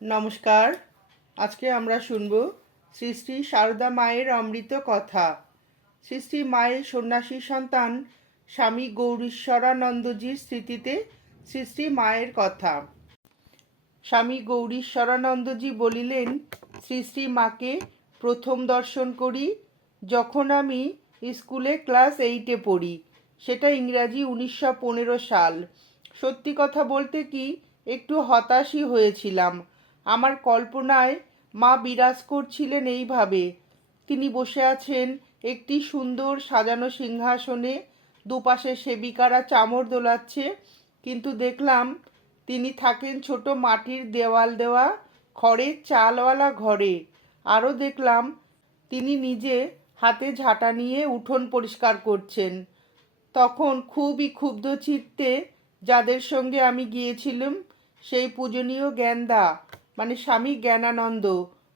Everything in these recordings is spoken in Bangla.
নমস্কার। আজকে আমরা শুনব শ্রী শ্রী সারদা মায়ের অমৃত কথা। শ্রী শ্রী মায়ের সন্ন্যাসী সন্তান স্বামী গৌরীশ্বরানন্দজির স্মৃতিতে শ্রী শ্রী মায়ের কথা। স্বামী গৌরীশ্বরানন্দজি বলিলেন, শ্রী শ্রী মাকে প্রথম দর্শন করি, যখন আমি স্কুলে ক্লাস এইটে পড়ি। সেটা ইংরাজি উনিশশো পনেরো সাল। সত্যি কথা বলতে কি, একটু হতাশই হয়েছিলাম। আমার কল্পনায় মা বিরাজ করছিলেন এইভাবে। তিনি বসে আছেন একটি সুন্দর সাজানো সিংহাসনে, দুপাশে সেবিকারা চামর দোলাচ্ছে, কিন্তু দেখলাম তিনি থাকেন ছোট মাটির দেওয়াল দেওয়া খড়ের চালওয়ালা ঘরে। আরও দেখলাম তিনি নিজে হাতে ঝাঁটা নিয়ে উঠোন পরিষ্কার করছেন। তখন খুবই ক্ষুব্ধ চিত্তে যাদের সঙ্গে আমি গিয়েছিলাম, সেই পূজনীয় জ্ঞানদা মানে স্বামী জ্ঞানানন্দ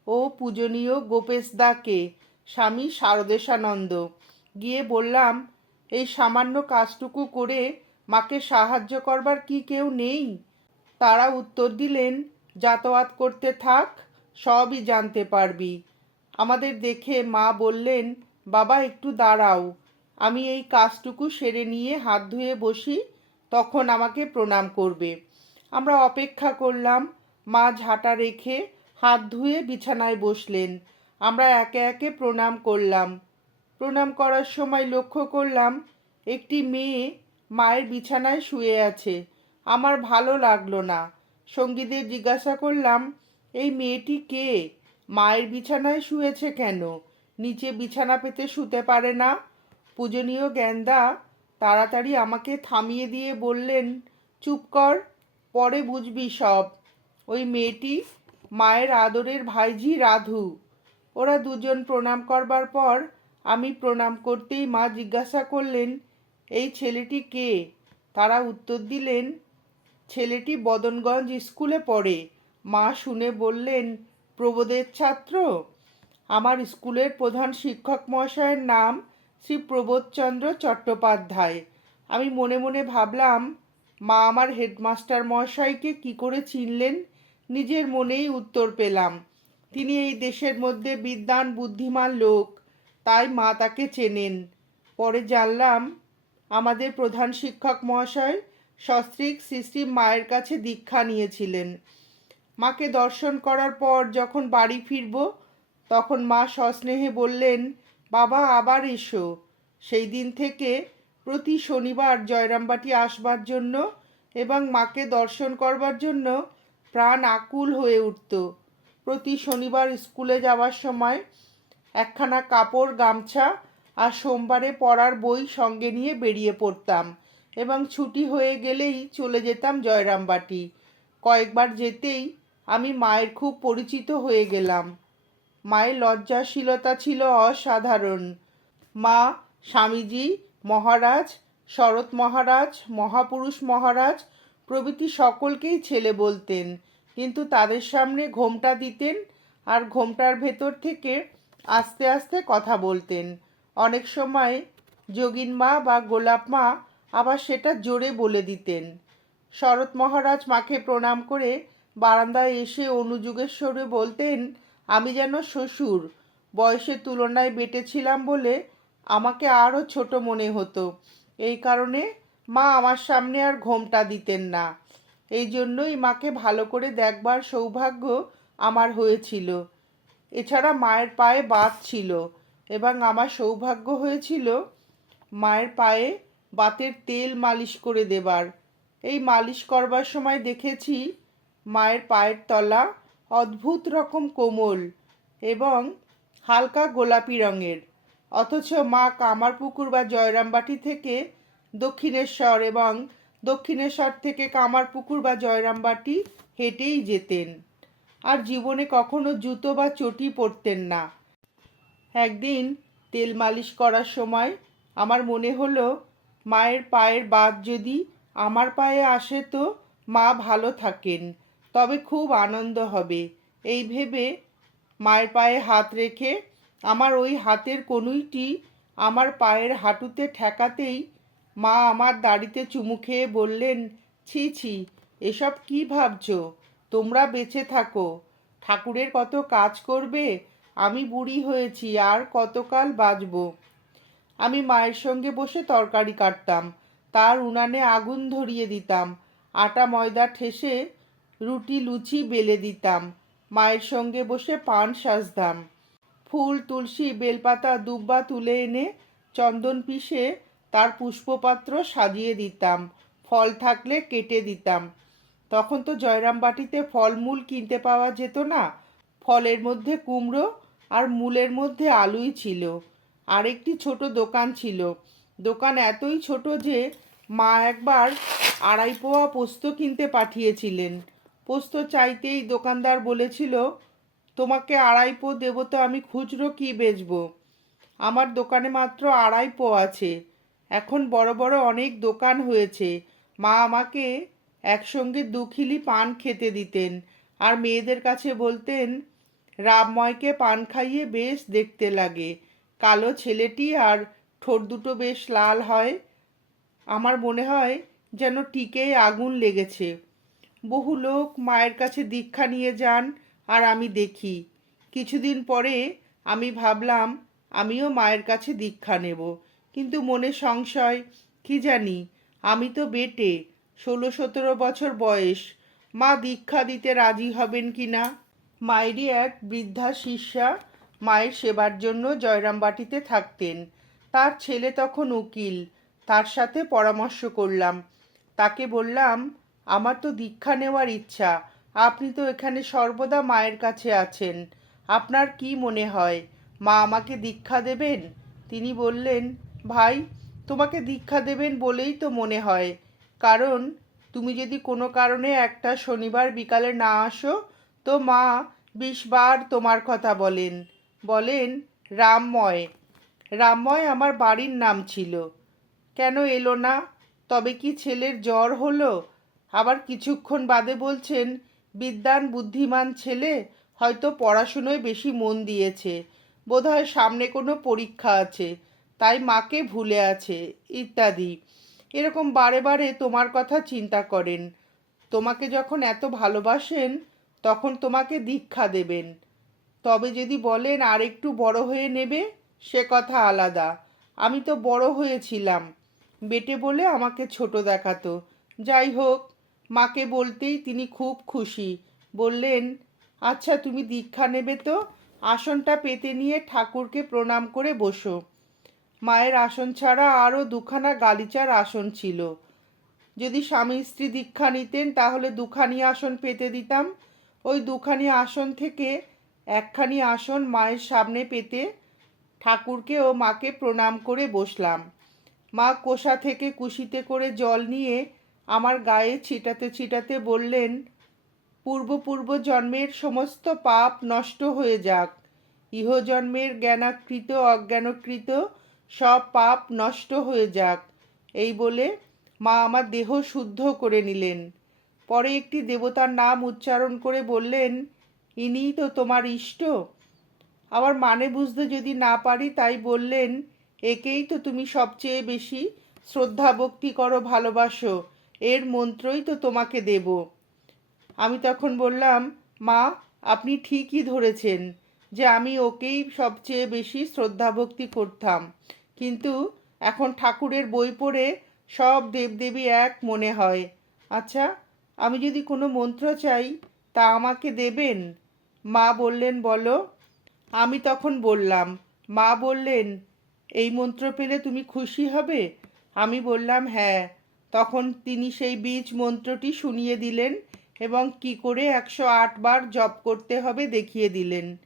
ও পূজনীয় গোপেশদাকে স্বামী শারদেশানন্দ গিয়ে বললাম, এই সামান্য কাজটুকু করে মাকে সাহায্য করবার কি কেউ নেই? তারা উত্তর দিলেন, যাতায়াত করতে থাক, সবই জানতে পারবি। আমাদের দেখে মা বললেন, বাবা, একটু দাঁড়াও। আমি এই কাজটুকু সেরে নিয়ে হাত ধুয়ে বসি, তখন আমাকে প্রণাম করবে। আমরা অপেক্ষা করলাম মা ঝাঁটা রেখে হাত ধুয়ে বিছানায় বসলেন। আমরা একে একে প্রণাম করলাম। প্রণাম করার সময় লক্ষ্য করলাম, একটি মেয়ে মায়ের বিছানায় শুয়ে আছে। আমার ভালো লাগল না। সঙ্গীদের জিজ্ঞাসা করলাম, এই মেয়েটি কে? মায়ের বিছানায় শুয়েছে কেন? নিচে বিছানা পেতে শুতে পারে না? পূজনীয় জ্ঞানদা তাড়াতাড়ি আমাকে থামিয়ে দিয়ে বললেন, চুপ কর, পরে বুঝবি সব। ওই মেয়েটি মায়ের আদরের ভাইঝি রাধু। ওরা দুজন প্রণাম করবার পর আমি প্রণাম করতেই মা জিজ্ঞাসা করলেন, এই ছেলেটি কে? তারা উত্তর দিলেন, ছেলেটি বদনগঞ্জ স্কুলে পড়ে। মা শুনে বললেন, প্রবোদের ছাত্র? আমার স্কুলের প্রধান শিক্ষক মহাশয়ের নাম শ্রী প্রবোধচন্দ্র চট্টোপাধ্যায়। আমি মনে মনে ভাবলাম, মা আমার হেডমাস্টার মহাশয়কে কি করে চিনলেন? নিজের মনেই উত্তর পেলাম। তিনি এই দেশের মধ্যে বিদ্বান, বুদ্ধিমান লোক, তাই মা তাকে চেনেন। পরে জানলাম, আমাদের প্রধান শিক্ষক মহাশয় সস্ত্রীক শ্রী মায়ের কাছে দীক্ষা নিয়েছিলেন। মাকে দর্শন করার পর যখন বাড়ি ফিরব, তখন মা সস্নেহে বললেন, বাবা, আবার এসো। সেই দিন থেকে প্রতি শনিবার জয়রামবাটি আসবার জন্য এবং মাকে দর্শন করবার জন্য প্রাণ আকুল হয়ে উঠত। প্রতি শনিবার স্কুলে যাওয়ার সময় একখানা কাপড়, গামছা আর সোমবারে পড়ার বই সঙ্গে নিয়ে বেরিয়ে পড়তাম এবং ছুটি হয়ে গেলেই চলে যেতাম জয়রামবাটি। কয়েকবার যেতেই আমি মায়ের খুব পরিচিত হয়ে গেলাম। মায়ের লজ্জাশীলতা ছিল অসাধারণ। মা, স্বামীজি, মহারাজ, শরৎ মহারাজ, মহাপুরুষ মহারাজ প্রভৃতি সকলকেই ছেলে বলতেন, কিন্তু তাদের সামনে ঘোমটা দিতেন আর ঘোমটার ভেতর থেকে আস্তে আস্তে কথা বলতেন। অনেক সময় যোগিন মা বা গোলাপ মা আবার সেটা জোরে বলে দিতেন। শরৎ মহারাজ মাকে প্রণাম করে বারান্দায় এসে অনুযুগের স্বরে বলতেন, আমি যেন শ্বশুর, বয়সের তুলনায় বেটেছিলাম বলে আমাকে আরও ছোট মনে হতো। এই কারণে মা আমার সামনে আর ঘোমটা দিতেন না। এই জন্যই মাকে ভালো করে দেখবার সৌভাগ্য আমার হয়েছিল। এছাড়া মায়ের পায়ে বাত ছিল এবং আমার সৌভাগ্য হয়েছিল মায়ের পায়ে বাতের তেল মালিশ করে দেবার। এই মালিশ করবার সময় দেখেছি মায়ের পায়ের তলা অদ্ভুত রকম কোমল এবং হালকা গোলাপি রঙের। অথচ মা কামারপুকুর বা জয়রামবাটি থেকে দক্ষিণেশ্বর এবং দক্ষিণেশ্বর থেকে কামারপুকুর বা জয়রামবাটি হেঁটেই যেতেন। আর জীবনে কখনো জুতো বা চটি পরতেন না। একদিন তেল মালিশ করার সময় আমার মনে হলো, মায়ের পায়ের বাদ যদি আমার পায়ে আসে তো মা ভালো থাকেন, তবে খুব আনন্দ হবে। এই ভেবে মায়ের পায়ে হাত রেখে আমার ওই হাতের কনুইটি আমার পায়ের হাঁটুতে ঠেকাতেই মা আমার দাড়িতে চুমু খেয়ে বললেন, ছি ছি, এসব কি ভাবছ? তোমরা বেঁচে থাকো। ঠাকুরের কত কাজ করবে? আমি বুড়ি হয়েছি, আর কতকাল বাঁচব? আমি মায়ের সঙ্গে বসে তরকারি কাটতাম, তার উনানে আগুন ধরিয়ে দিতাম, আটা ময়দা ঠেসে রুটি লুচি বেলে দিতাম, মায়ের সঙ্গে বসে পান সাজতাম। ফুল, তুলসী, বেলপাতা, দুব্বা তুলে এনে চন্দন পিষে তার পুষ্পপাত্র সাজিয়ে দিতাম, ফল থাকলে কেটে দিতাম। তখন তো জয়রামবাটিতে ফলমূল কিনতে পাওয়া যেত না। ফলের মধ্যে কুমড়ো আর মূলের মধ্যে আলুই ছিল। আরেকটি ছোট দোকান ছিল। দোকান এতই ছোট যে মা একবার আড়াই পোয়া পোস্ত কিনতে পাঠিয়েছিলেন। পোস্ত চাইতেই দোকানদার বলেছিল, তোমাকে আড়াই পো দেবো তো আমি খুচরো কি বেচবো? আমার দোকানে মাত্র আড়াই পো আছে। এখন বড় বড় অনেক দোকান হয়েছে। মা আমাকে একসঙ্গে দু খিলি পান খেতে দিতেন আর মেয়েদের কাছে বলতেন রামময়কে পান খাইয়ে বেশ দেখতে লাগে। কালো ছেলেটি আর ঠোঁট দুটো বেশ লাল হয়। আমার মনে হয় যেন টিকেই আগুন লেগেছে। বহু লোক মায়ের কাছে দীক্ষা নিয়ে যান আর আমি দেখি। কিছুদিন পরে আমি ভাবলাম, আমিও মায়ের কাছে দীক্ষা নেব। কিন্তু মনে সংশয়, কি জানি? আমি তো বেটে ষোলো সতেরো বছর বয়স। মা দীক্ষা দিতে রাজি হবেন কি না? মায়েরই এক বৃদ্ধা শিষ্যা মায়ের সেবার জন্য জয়রামবাটিতে থাকতেন। তার ছেলে তখন উকিল, তার সাথে পরামর্শ করলাম। তাকে বললাম, আমার তো দীক্ষা নেওয়ার ইচ্ছা, আপনি তো এখানে সর্বদা মায়ের কাছে আছেন। আপনার কি মনে হয়, মা আমাকে দীক্ষা দেবেন? তিনি বললেন ভাই, তোমাকে দীক্ষা দেবেন বলেই তো মনে হয়। কারণ, তুমি যদি কোনো কারণে একটা শনিবার বিকালে না আসো, তো মা বিশবার তোমার কথা বলেন। বলেন, রামময়। রামময় আমার বাড়ির নাম ছিল। কেন এলো না? তবে কি ছেলের জ্বর হলো? আবার কিছুক্ষণ বাদে বলছেন, বিদ্যান বুদ্ধিমান ছেলে, হয়তো পড়াশুনোয় বেশি মন দিয়েছে। বোধহয় সামনে কোনো পরীক্ষা আছে। তাই মাকে ভুলে আছে, ইত্যাদি। এরকম বারে বারে তোমার কথা চিন্তা করেন। তোমাকে যখন এত ভালোবাসেন, তখন তোমাকে দীক্ষা দেবেন। তবে যদি বলেন, আর একটু বড় হয়ে নেবে? সে কথা আলাদা। আমি তো বড় হয়েছিলাম। বেটে বলে আমাকে ছোট দেখাতো। যাই হোক। মাকে বলতেই তিনি খুব খুশি। বললেন আচ্ছা তুমি দীক্ষা নেবে তো? আসনটা পেতে নিয়ে ঠাকুরকে প্রণাম করে বসো। মায়ের আসন ছাড়া আরও দুখানা গালিচার আসন ছিল। যদি স্বামী স্ত্রী দীক্ষা নিতেন, তাহলে দুখানি আসন পেতে দিতাম। ওই দুখানি আসন থেকে একখানি আসন মায়ের সামনে পেতে ঠাকুরকে ও মাকে প্রণাম করে বসলাম। মা কোষা থেকে কুশিতে করে জল নিয়ে আমার গায়ে ছিটাতে ছিটাতে বললেন, পূর্ব পূর্ব জন্মের সমস্ত পাপ নষ্ট হয়ে যাক। ইহজন্মের জ্ঞানাকৃত, অজ্ঞানকৃত সব পাপ নষ্ট হয়ে যাক। এই বলে মা আমার দেহ শুদ্ধ করে নিলেন। পরে একটি দেবতার নাম উচ্চারণ করে বললেন, ইনিই তো তোমার ইষ্ট। আবার মানে বুঝতে যদি না পারি তাই বললেন, একেই তো তুমি সবচেয়ে বেশি শ্রদ্ধা ভক্তি করো, ভালোবাসো। এর মন্ত্রই তো তোমাকে দেব। আমি তখন বললাম, মা, আপনি ঠিকই ধরেছেন যে আমি ওকেই সবচেয়ে বেশি শ্রদ্ধা ভক্তি করতাম। কিন্তু এখন ঠাকুরের বই পড়ে সব দেবদেবী এক মনে হয়। আচ্ছা আমি যদি কোনো মন্ত্র চাই, তা আমাকে দেবেন? মা বললেন, বলো। আমি তখন বললাম, মা বললেন, এই মন্ত্র পেলে তুমি খুশি হবে? আমি বললাম হ্যাঁ। তখন তিনি সেই বীজ মন্ত্রটি শুনিয়ে দিলেন এবং কি করে একশো আট বার জপ করতে হবে দেখিয়ে দিলেন।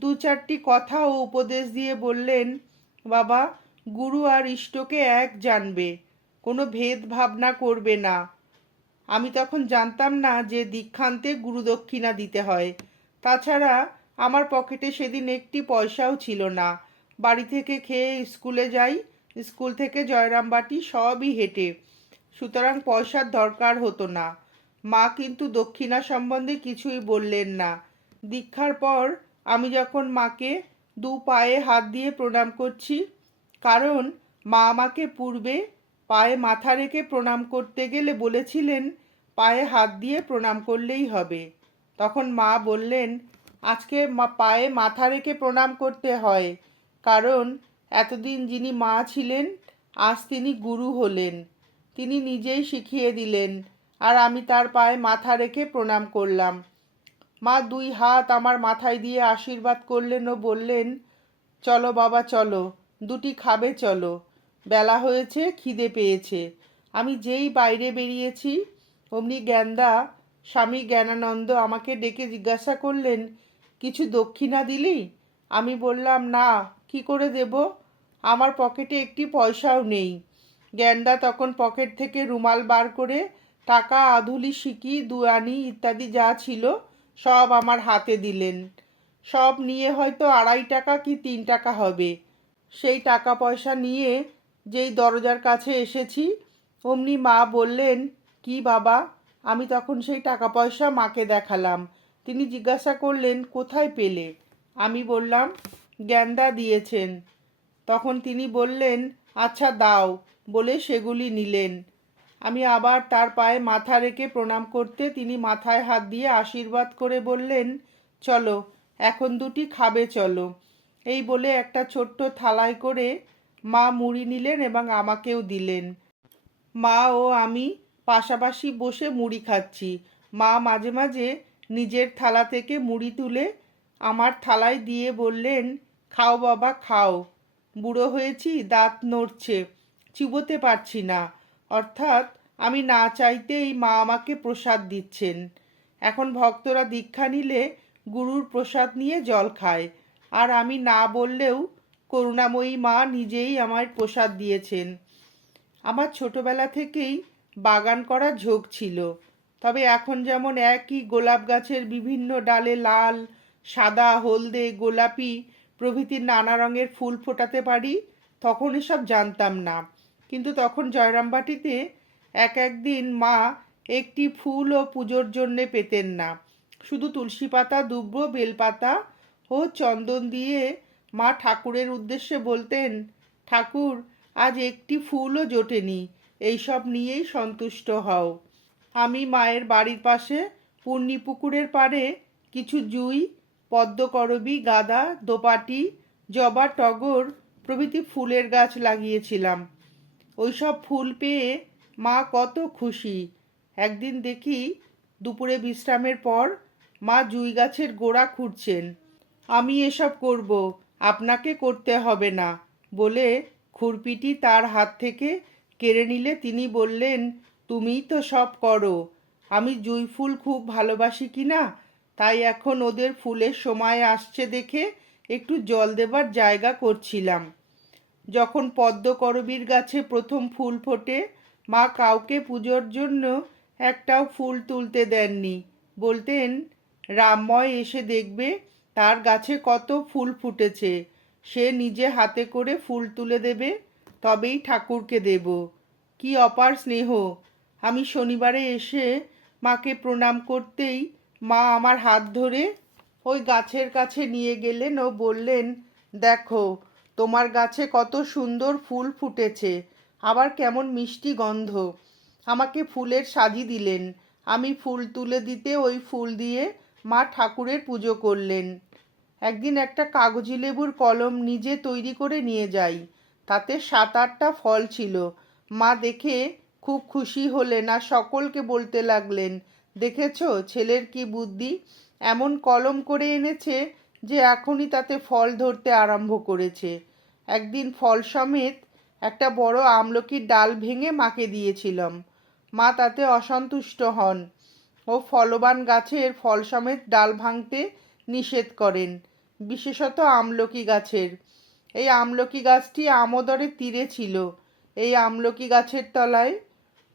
দু চারটি কথা ও উপদেশ দিয়ে বললেন, বাবা গুরু আর ইষ্টকে এক জানবে, কোনো ভেদ ভাবনা করবে না। আমি তখন জানতাম না যে দীক্ষান্তে গুরুদক্ষিণা দিতে হয়। তাছাড়া আমার পকেটে সেদিন একটি পয়সাও ছিল না। বাড়ি থেকে খেয়ে স্কুলে যাই, স্কুল থেকে জয়রামবাটি সবই হেঁটে। সুতরাং পয়সার দরকার হতো না। মা কিন্তু দক্ষিণা সম্বন্ধে কিছুই বললেন না। দীক্ষার পর আমি যখন মাকে দু পায়ে হাত দিয়ে প্রণাম করছি কারণ মা আমাকে পূর্বে পায়ে মাথা রেখে প্রণাম করতে গেলে বলেছিলেন, পায়ে হাত দিয়ে প্রণাম করলেই হবে। তখন মা বললেন, আজকে মা- পায়ে মাথা রেখে প্রণাম করতে হয়, কারণ এতদিন যিনি মা ছিলেন, আজ তিনি গুরু হলেন। তিনি নিজেই শিখিয়ে দিলেন, আর আমি তার পায়ে মাথা রেখে প্রণাম করলাম। মা দুই হাত আমার মাথায় দিয়ে আশীর্বাদ করলেন ও বললেন, চলো বাবা, চলো। দুটি খাবে, চলো। বেলা হয়েছে, খিদে পেয়েছে। আমি যেই বাইরে বেরিয়েছি, অমনি জ্ঞানদা, স্বামী জ্ঞানানন্দ আমাকে ডেকে জিজ্ঞাসা করলেন, কিছু দক্ষিণা দিলি? আমি বললাম, না, কি করে দেব? আমার পকেটে একটি পয়সাও নেই। জ্ঞানদা তখন পকেট থেকে রুমাল বার করে, টাকা, আধুলি, সিকি, দুয়ানি ইত্যাদি যা ছিল, সব আমার হাতে দিলেন। সব নিয়ে হয়তো আড়াই টাকা কি তিন টাকা হবে? সেই টাকা পয়সা নিয়ে যেই দরজার কাছে এসেছি, অমনি মা বললেন, কি বাবা, আমি তখন সেই টাকা পয়সা মাকে দেখালাম। তিনি জিজ্ঞাসা করলেন, কোথায় পেলে? আমি বললাম, জ্ঞানদা দিয়েছেন। তখন তিনি বললেন আচ্ছা দাও। বলে সেগুলি নিলেন। আমি আবার তার পায়ে মাথা রেখে প্রণাম করতে তিনি মাথায় হাত দিয়ে আশীর্বাদ করে বললেন, চলো, এখন দুটি খাবে চলো। এই বলে একটা ছোট্ট থালায় করে মা মুড়ি নিলেন এবং আমাকেও দিলেন। মা ও আমি পাশাপাশি বসে মুড়ি খাচ্ছি। মা মাঝে মাঝে নিজের থালা থেকে মুড়ি তুলে আমার থালায় দিয়ে বললেন, খাও বাবা, খাও। বুড়ো হয়েছি, দাঁত নড়ছে, চিবোতে পারছি না। অর্থাৎ আমি না চাইতেই মা আমাকে প্রসাদ দিচ্ছেন। এখন ভক্তরা দীক্ষা নিলে গুরুর প্রসাদ নিয়ে জল খায়। আর আমি না বললেও করুণাময়ী মা নিজেই আমায় প্রসাদ দিয়েছেন। আমার ছোটবেলা থেকেই বাগান করার ঝোঁক ছিল। তবে এখন যেমন একই গোলাপ গাছের বিভিন্ন ডালে লাল, সাদা, হলদে, গোলাপি প্রভৃতি নানা রঙের ফুল ফোটাতে পারি, তখন এসব জানতাম না। কিন্তু তখন জয়রামবাটিতে এক একদিন মা একটি ফুলও পুজোর জন্যে পেতেন না। শুধু তুলসী পাতা দুব্র বেলপাতা ও চন্দন দিয়ে মা ঠাকুরের উদ্দেশ্যে বলতেন, ঠাকুর, আজ একটি ফুলও জোটেনি, এইসব নিয়েই সন্তুষ্ট হও। আমি মায়ের বাড়ির পাশে পুকুরের পাড়ে কিছু জুই, পদ্মকরবী, গাঁদা, দোপাটি, জবা, টগর প্রভৃতি ফুলের গাছ লাগিয়েছিলাম। ওইসব ফুল পেয়ে মা কত খুশি। একদিন দেখি দুপুরে বিশ্রামের পর মা জুই গাছের গোড়া খুঁড়ছেন। আমি এসব করব, আপনাকে করতে হবে না, বলে খুরপিটি তার হাত থেকে কেড়ে নিলে তিনি বললেন, তুমিই তো সব করো, আমি জুই ফুল খুব ভালোবাসি কি না? তাই এখন ওদের ফুলের সময় আসছে দেখে একটু জল দেবার জায়গা করছিলাম। যখন পদ্মকরবীর গাছে প্রথম ফুল ফোটে, মা কাউকে পুজোর জন্য একটাও ফুল তুলতে দেননি। বলতেন, রামময় এসে দেখবে তার গাছে কত ফুল ফুটেছে। সে নিজে হাতে করে ফুল তুলে দেবে, তবেই ঠাকুরকে দেব। কি অপার স্নেহ! আমি শনিবারে এসে মাকে প্রণাম করতেই মা আমার হাত ধরে ওই গাছের কাছে নিয়ে গেলেন ও বললেন, দেখো, তোমার গাছে কত সুন্দর ফুল ফুটেছে, আবার কেমন মিষ্টি গন্ধ। আমাকে ফুলের সাজি দিলেন। আমি ফুল তুলে দিতে ওই ফুল দিয়ে মা ঠাকুরের পুজো করলেন। একদিন একটা কাগজি লেবুর কলম নিজে তৈরি করে নিয়ে যাই। তাতে সাত আটটা ফল ছিল। মা দেখে খুব খুশি হলেন আর সকলকে বলতে লাগলেন, দেখেছ ছেলের কি বুদ্ধি? এমন কলম করে এনেছে যে এখনই তাতে ফল ধরতে আরম্ভ করেছে। একদিন ফল সমেত একটা বড় আমলকির ডাল ভেঙে মাকে দিয়েছিলাম। মা তাতে অসন্তুষ্ট হন। ও ফলবান গাছের ফল সমেত ডাল ভাঙতে নিষেধ করেন। বিশেষত আমলকি গাছের। এই আমলকি গাছটি আমোদরের তীরে ছিল। এই আমলকি গাছের তলায়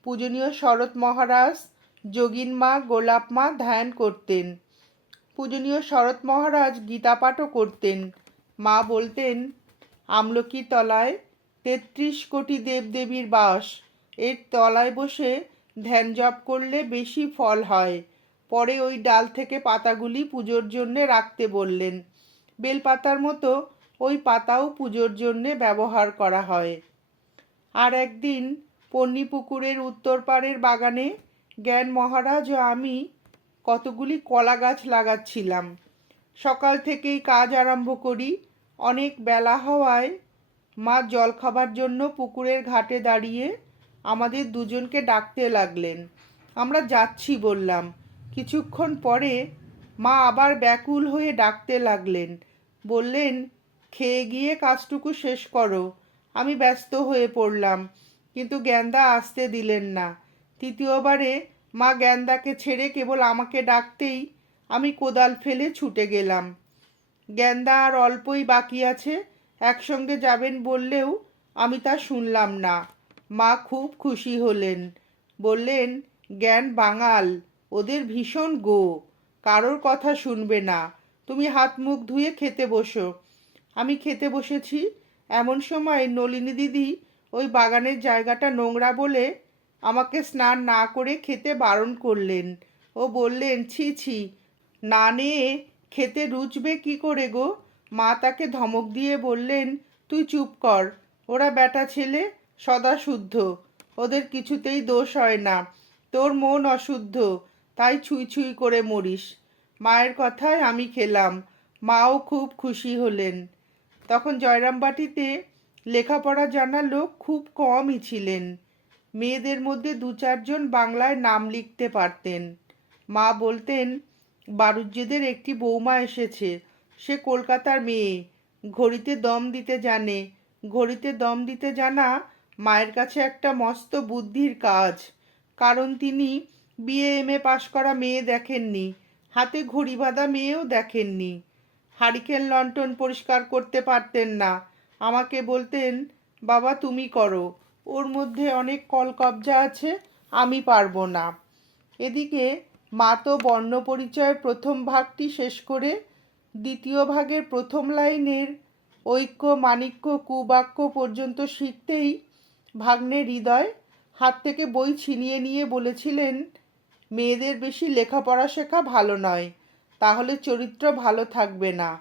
পূজনীয় শরৎ মহারাজ, যোগিন মা, গোলাপ মা ধ্যান করতেন। পূজনীয় শরৎ মহারাজ গীতা পাঠও করতেন। মা বলতেন, আমলকি তলায় তেত্রিশ কোটি দেবদেবীর বাস। এর তলায় বসে ধ্যান জপ করলে বেশি ফল হয়। পরে ওই ডাল থেকে পাতাগুলি পুজোর জন্যে রাখতে বললেন। বেলপাতার মতো ওই পাতাও পুজোর জন্যে ব্যবহার করা হয়। আর একদিন পন্নী পুকুরের উত্তর পাড়ের বাগানে জ্ঞান মহারাজ ও আমি কতগুলি কলা গাছ লাগাচ্ছিলাম। সকাল থেকেই কাজ আরম্ভ করি। অনেক বেলা হওয়ায় মা জল খাবার জন্য পুকুরের ঘাটে দাঁড়িয়ে আমাদের দুজনকে ডাকতে লাগলেন। আমরা যাচ্ছি বললাম। কিছুক্ষণ পরে মা আবার ব্যাকুল হয়ে ডাকতে লাগলেন। বললেন, খেয়ে গিয়ে কাজটুকু শেষ করো। আমি ব্যস্ত হয়ে পড়লাম, কিন্তু গ্যান্দা আসতে দিলেন না। তৃতীয়বারে মা গ্যান্দাকে ছেড়ে কেবল আমাকে ডাকতেই আমি কোদাল ফেলে ছুটে গেলাম। গ্যান্দা আর অল্পই বাকি আছে, একসঙ্গে যাবেন বললেও আমি তা শুনলাম না। মা খুব খুশি হলেন। বললেন, জ্ঞান বাঙাল, ওদের ভীষণ গো। কারোর কথা শুনবে না। তুমি হাত মুখ ধুয়ে খেতে বসো। আমি খেতে বসেছি। এমন সময় নলিনী দিদি ওই বাগানের জায়গাটা নোংরা বলে আমাকে স্নান না করে খেতে বারণ করলেন। ও বললেন, ছি ছি, না নিয়ে খেতে রুচবে কি করে গো? মা তাকে ধমক দিয়ে বললেন, তুই চুপ কর। ওরা বেটা ছেলে সদা শুদ্ধ। ওদের কিছুতেই দোষ হয় না। তোর মন অশুদ্ধ। তাই ছুঁই ছুঁই করে মরিস। মায়ের কথায় আমি খেলাম, মাও খুব খুশি হলেন। তখন জয়রামবাটিতে লেখাপড়া জানা লোক খুব কমই ছিলেন। মেয়েদের মধ্যে দু চারজন বাংলায় নাম লিখতে পারতেন। মা বলতেন, বারুজ্যেদের একটি বৌমা এসেছে, সে কলকাতার মেয়ে। ঘড়িতে দম দিতে জানে। ঘড়িতে দম দিতে জানা মায়ের কাছে একটা মস্ত বুদ্ধির কাজ। কারণ তিনি বিএ এম এ পাশ করা মেয়ে দেখেননি। হাতে ঘড়ি বাঁধা মেয়েও দেখেননি। হারিকেন লন্ঠন পরিষ্কার করতে পারতেন না। আমাকে বলতেন, বাবা, তুমি করো। ওর মধ্যে অনেক কলকবজা আছে, আমি পারব না। এদিকে মা তো বর্ণ পরিচয়ের প্রথম ভাগটি শেষ করে দ্বিতীয় ভাগের প্রথম লাইনের ঐক্য, মাণিক্য, কুবাক্য পর্যন্ত শিখতেই ভাগ্নের হৃদয় হাত থেকে বই ছিনিয়ে নিয়ে বলেছিলেন মেয়েদের বেশি লেখাপড়া শেখা ভালো নয়। তাহলে চরিত্র ভালো থাকবে না।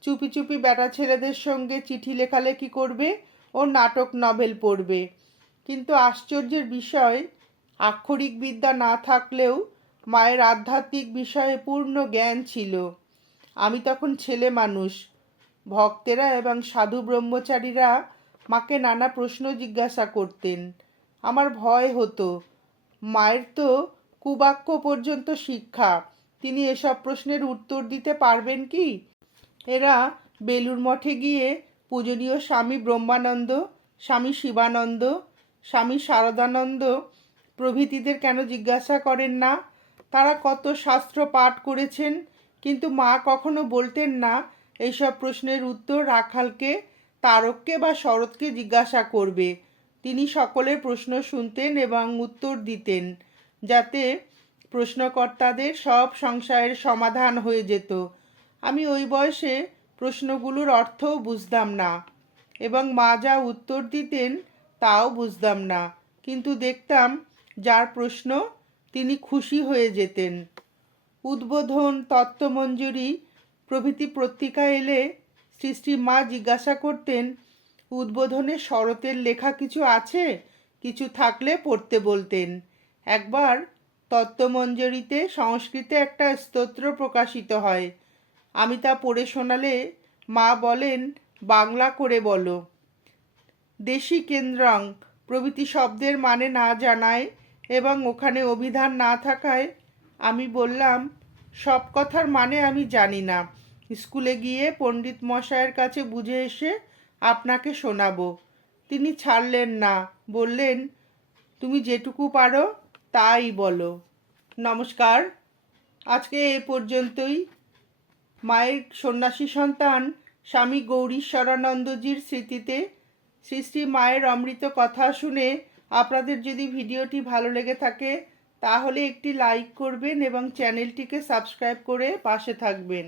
চুপি চুপি বেটা ছেলেদের সঙ্গে চিঠি লেখালেখি করবে ও নাটক নভেল পড়বে। কিন্তু আশ্চর্যের বিষয়, আক্ষরিক বিদ্যা না থাকলেও মায়ের আধ্যাত্মিক বিষয়ে পূর্ণ জ্ঞান ছিল। আমি তখন ছেলে মানুষ। ভক্তেরা এবং সাধু ব্রহ্মচারীরা মাকে নানা প্রশ্ন জিজ্ঞাসা করতেন। আমার ভয় হতো। মায়ের তো কুবাক্য পর্যন্ত শিক্ষা। তিনি এসব প্রশ্নের উত্তর দিতে পারবেন কি? এরা বেলুর মঠে গিয়ে পূজনীয় স্বামী ব্রহ্মানন্দ, স্বামী শিবানন্দ, স্বামী শারদানন্দ প্রভৃতিদের কেন জিজ্ঞাসা করেন না? তারা কত শাস্ত্র পাঠ করেছেন? কিন্তু মা কখনো বলতেন না, এইসব প্রশ্নের উত্তর রাখালকে, তারককে বা শরৎকে জিজ্ঞাসা করবে। তিনি সকলের প্রশ্ন শুনতেন এবং উত্তর দিতেন। যাতে প্রশ্নকর্তাদের সব সংশয়ের সমাধান হয়ে যেত। আমি ওই বয়সে প্রশ্নগুলোর অর্থও বুঝতাম না এবং মা যা উত্তর দিতেন তাও বুঝতাম না। কিন্তু দেখতাম যার প্রশ্ন তিনি খুশি হয়ে যেতেন। উদ্বোধন তত্ত্বমঞ্জুরি প্রভৃতি পত্রিকা এলে শ্রী মা জিজ্ঞাসা করতেন, উদ্বোধনে শরতের লেখা কিছু আছে? কিছু থাকলে পড়তে বলতেন। একবার তত্ত্বমঞ্জরিতে সংস্কৃতে একটা স্তোত্র প্রকাশিত হয়। আমি তা পড়ে শোনালে মা বলেন, বাংলা করে বলো। দেশি কেন্দ্রাং প্রভৃতি শব্দের মানে না জানায় এবং ওখানে অভিধান না থাকায় আমি বললাম, সব কথার মানে আমি জানি না। স্কুলে গিয়ে পণ্ডিত মশায়ের কাছে বুঝে এসে আপনাকে শোনাবো। তিনি ছাড়লেন না। বললেন, তুমি যেটুকু পারো তাই বলো। নমস্কার। আজকে এ পর্যন্তই। মায়ের সন্ন্যাসী সন্তান স্বামী গৌরীশ্বরানন্দজির স্মৃতিতে শ্রী শ্রী মায়ের অমৃত কথা শুনে আপনাদের যদি ভিডিওটি ভালো লেগে থাকে, তাহলে একটি লাইক করবেন এবং চ্যানেলটিকে সাবস্ক্রাইব করে পাশে থাকবেন।